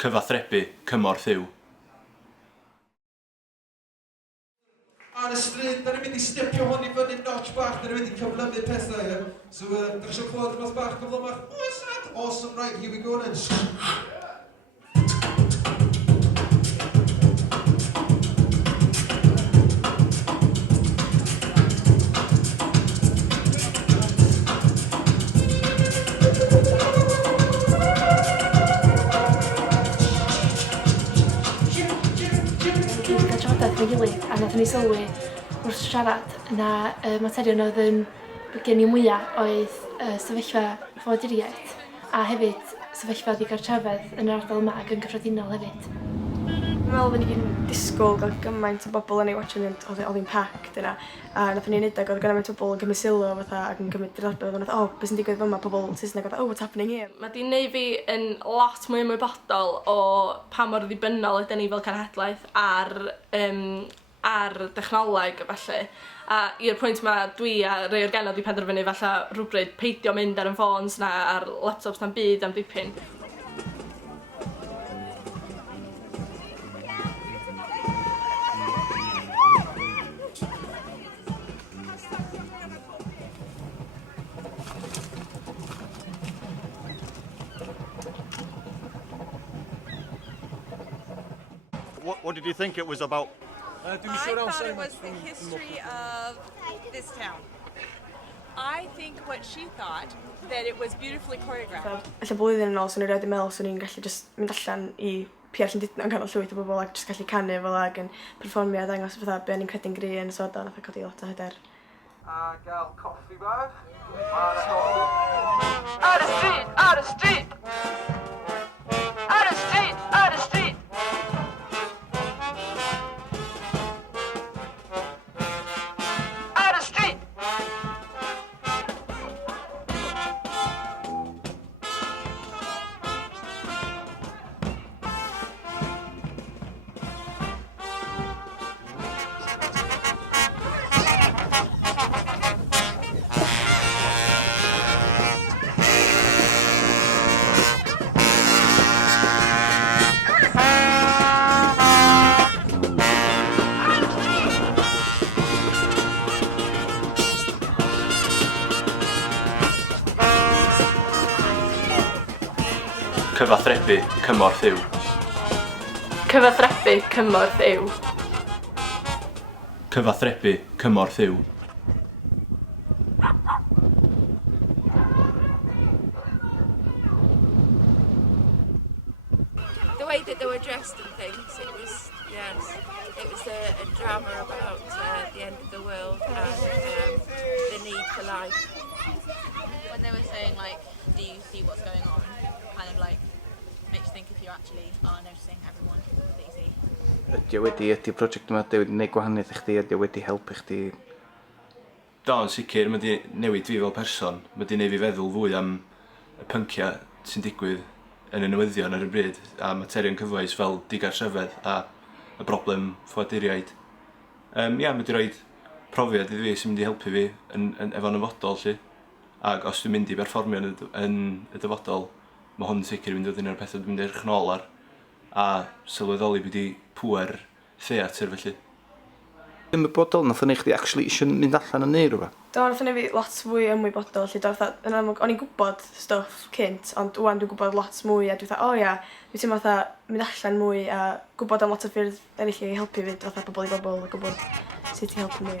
Cyfathrebu cymorth yw. Ar y stryd, da ni'n mynd I stepio hwn I fyny notch bach, da ni'n mynd I cyflymu pethau. So, da chi eisiau clywed rhywbeth bach cyflymach? Awesome, right, here we go then. Efo gilydd a nathon ni sylwi wrth siarad na materion oedd yn gen I mwyaf oedd sefyllfa ffoaduriaid a hefyd sefyllfa ddigartrefedd yn yr ardal yma ac yn gyffredinol hefyd. Dwi'n meddwl bod ni gyd yn disgwyl gael gymaint o bobl yn ei watching oedd hi'n packed yna. A nathon ni'n neud ag oedd gymaint o bobl yn cymryd sylw fatha ac yn cymryd diddordeb oedd yn beth sy'n digwydd fyma, pobl Saesneg oedd what's happening here? Mae di neud fi yn lot mwy ymwybodol o pa mor ddibynnol ydyn ni fel cenhedlaeth ar dechnoleg a falle. A i'r pwynt mae dwi a rei o'r genod I penderfynu falle rhywbryd peidio mynd ar y ffôns na ar laptops na'n byd am dipyn. What did you think it was about? I thought it was the history of this town. I think what she thought, that it was beautifully choreographed. Alla blwyddyn yn ôl, swn i'n rhaid I meddwl swn i'n gallu just mynd allan I Pierre Llyndidan yn canol llwyth o bobl ac just gallu canu fel ag yn perfformio a dangos fatha be o'n i'n credu'n gry yn y soda nath a codi lot o hyder. A gael coffi bach. Out of street! Out of street! Out of street! Out of street! Out of street! Cyfathrebu cymorth yw. Cyfathrebu cymorth yw. Cyfathrebu cymorth yw. The way that they were dressed and things, it was, yes, it was a drama about the end of the world and the need for life. When they were saying like, do you see what's going on, kind of like makes you think if you actually are noticing everyone that you see. Ydy prosiect yma wedi gwneud gwahaniaeth I chdi, ydy wedi helpu chdi? Do, yn sicr, mae wedi newid fi fel person. Mae wedi newid fi feddwl fwy am y pynciau sy'n digwydd yn y newyddion ar y bryd a materion cyfoes fel digartrefedd a y broblem ffoaduriaid. Ia, mae wedi rhoi profiad I fi sy'n mynd I helpu fi efo'n yfodol, lly. Ac os dwi'n mynd I berfformio yn y dyfodol, mae hwn yn sicr yn mynd I un o'r pethau dwi'n mynd I edrych yn ôl ar a sylweddoli beth I pŵer theatr felly. Dim ymwybodol, nathon ni chdi actually eisiau mynd allan yn neud rhywbeth? Do, nathon ni fi lot fwy ymwybodol, yn amlwg, o'n i'n gwybod stwff cynt, ond wan dwi'n gwybod lot mwy a dwi'n o ia, dwi'n teimlo fatha mynd allan mwy a gwybod am lot o ffyrdd eraill I helpu fi, fatha pobl I bobl a gwybod sut I helpu mwy.